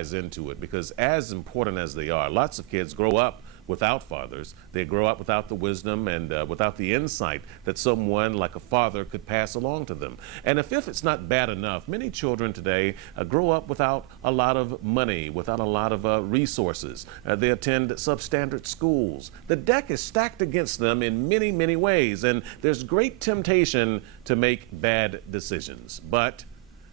ties into it, because as important as they are, lots of kids grow up without fathers. They grow up without the wisdom and without the insight that someone like a father could pass along to them. And if it's not bad enough, many children today grow up without a lot of money, without a lot of resources. They attend substandard schools. The deck is stacked against them in many, many ways, and there's great temptation to make bad decisions. But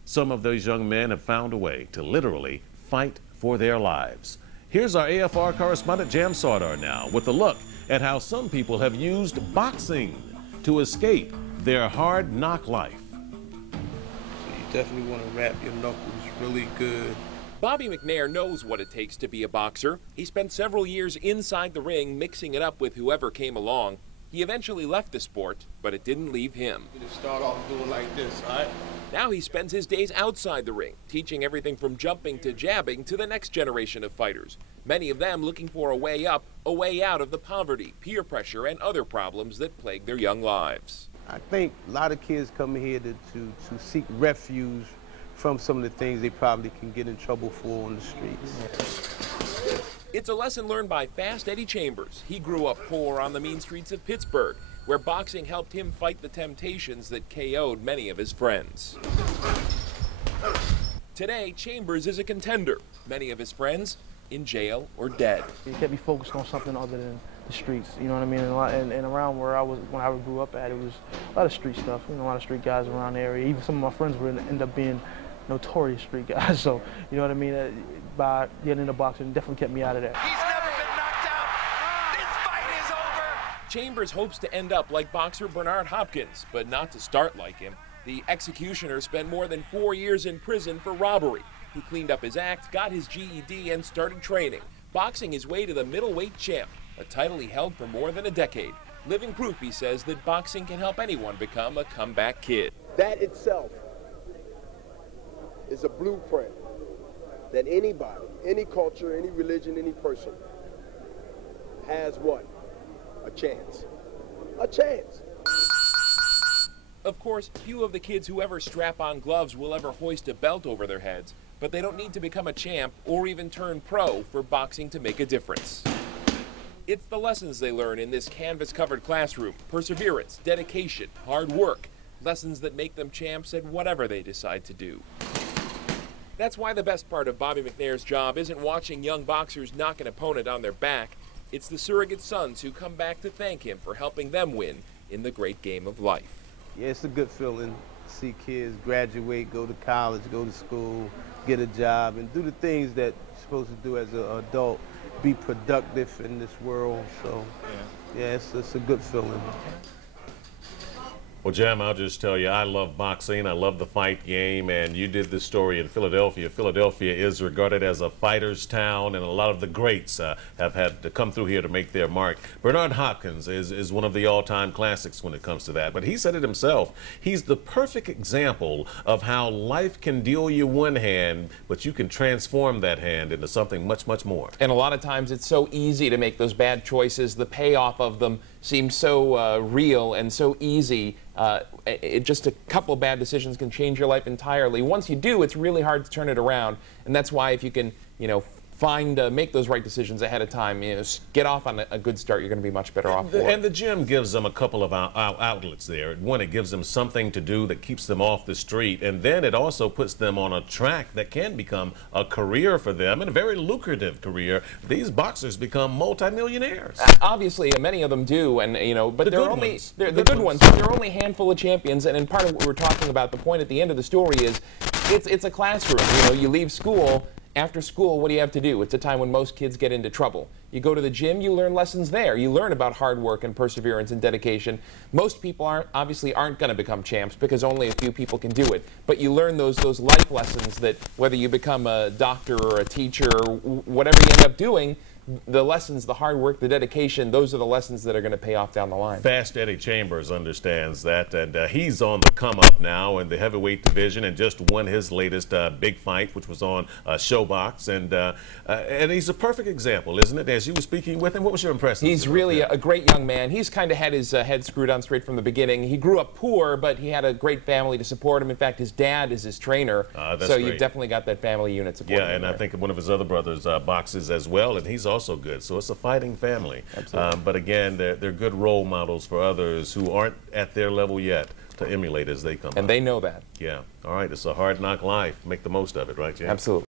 some of those young men have found a way to literally fight for their lives. Here's our AFR correspondent Jam Sardar now with a look at how some people have used boxing to escape their hard knock life. So you definitely want to wrap your knuckles really good. Bobby McNair knows what it takes to be a boxer. He spent several years inside the ring mixing it up with whoever came along. He eventually left the sport, but it didn't leave him. You just start off doing like this, all right? Now he spends his days outside the ring, teaching everything from jumping to jabbing to the next generation of fighters. Many of them looking for a way up, a way out of the poverty, peer pressure, and other problems that plague their young lives. I think a lot of kids come here to seek refuge from some of the things they probably can get in trouble for on the streets. It's a lesson learned by Fast Eddie Chambers. He grew up poor on the mean streets of Pittsburgh, where boxing helped him fight the temptations that KO'd many of his friends. Today, Chambers is a contender. Many of his friends in jail or dead. He kept me focused on something other than the streets, you know what I mean? And around where I was, when I grew up at, it was a lot of street stuff, you know, a lot of street guys around the area. Even some of my friends would end up being notorious street guys, so, you know what I mean? By getting into boxing, it definitely kept me out of there. He's never been knocked out. This fight is over. Chambers hopes to end up like boxer Bernard Hopkins, but not to start like him. The executioner spent more than 4 years in prison for robbery. He cleaned up his act, got his GED, and started training, boxing his way to the middleweight champ, a title he held for more than a decade. Living proof, he says, that boxing can help anyone become a comeback kid. That itself is a blueprint that anybody, any culture, any religion, any person has what? A chance. A chance. Of course, few of the kids who ever strap on gloves will ever hoist a belt over their heads, but they don't need to become a champ or even turn pro for boxing to make a difference. It's the lessons they learn in this canvas-covered classroom: perseverance, dedication, hard work, lessons that make them champs at whatever they decide to do. That's why the best part of Bobby McNair's job isn't watching young boxers knock an opponent on their back. It's the surrogate sons who come back to thank him for helping them win in the great game of life. Yeah, it's a good feeling to see kids graduate, go to college, go to school, get a job, and do the things that you're supposed to do as an adult, be productive in this world. So, yeah, it's a good feeling. Well, Jam, I'll just tell you, I love boxing. I love the fight game, and you did this story in Philadelphia. Philadelphia is regarded as a fighter's town, and a lot of the greats have had to come through here to make their mark. Bernard Hopkins is one of the all-time classics when it comes to that, but he said it himself. He's the perfect example of how life can deal you one hand, but you can transform that hand into something much, much more. And a lot of times it's so easy to make those bad choices. The payoff of them seems so real and so easy. Just a couple of bad decisions can change your life entirely. Once you do, it's really hard to turn it around, and that's why if you can, make those right decisions ahead of time, get off on a good start, you're going to be much better off for it. And the gym gives them a couple of outlets there. One, it gives them something to do that keeps them off the street, and then it also puts them on a track that can become a career for them, and a very lucrative career. These boxers become multimillionaires. Obviously, many of them do, and but they're the good ones. But there are only a handful of champions, and part of what we're talking about, the point at the end of the story is, it's a classroom. You leave school. After school, what do you have to do? It's a time when most kids get into trouble. You go to the gym, you learn lessons there. You learn about hard work and perseverance and dedication. Most people obviously aren't going to become champs because only a few people can do it. But you learn those life lessons that whether you become a doctor or a teacher or whatever you end up doing, the lessons, the hard work, the dedication, those are the lessons that are going to pay off down the line. Fast Eddie Chambers understands that, and he's on the come up now in the heavyweight division and just won his latest big fight, which was on Showbox, and he's a perfect example, isn't it? As you were speaking with him, what was your impression? He's really a great young man. He's kind of had his head screwed on straight from the beginning. He grew up poor, but he had a great family to support him. In fact, his dad is his trainer, so great. You've definitely got that family unit support. Yeah, and I think one of his other brothers boxes as well, and he's also good. So it's a fighting family. Absolutely. But again, they're good role models for others who aren't at their level yet to emulate as they come up. And they know that. Yeah. All right. It's a hard knock life. Make the most of it, right, Jam? Absolutely.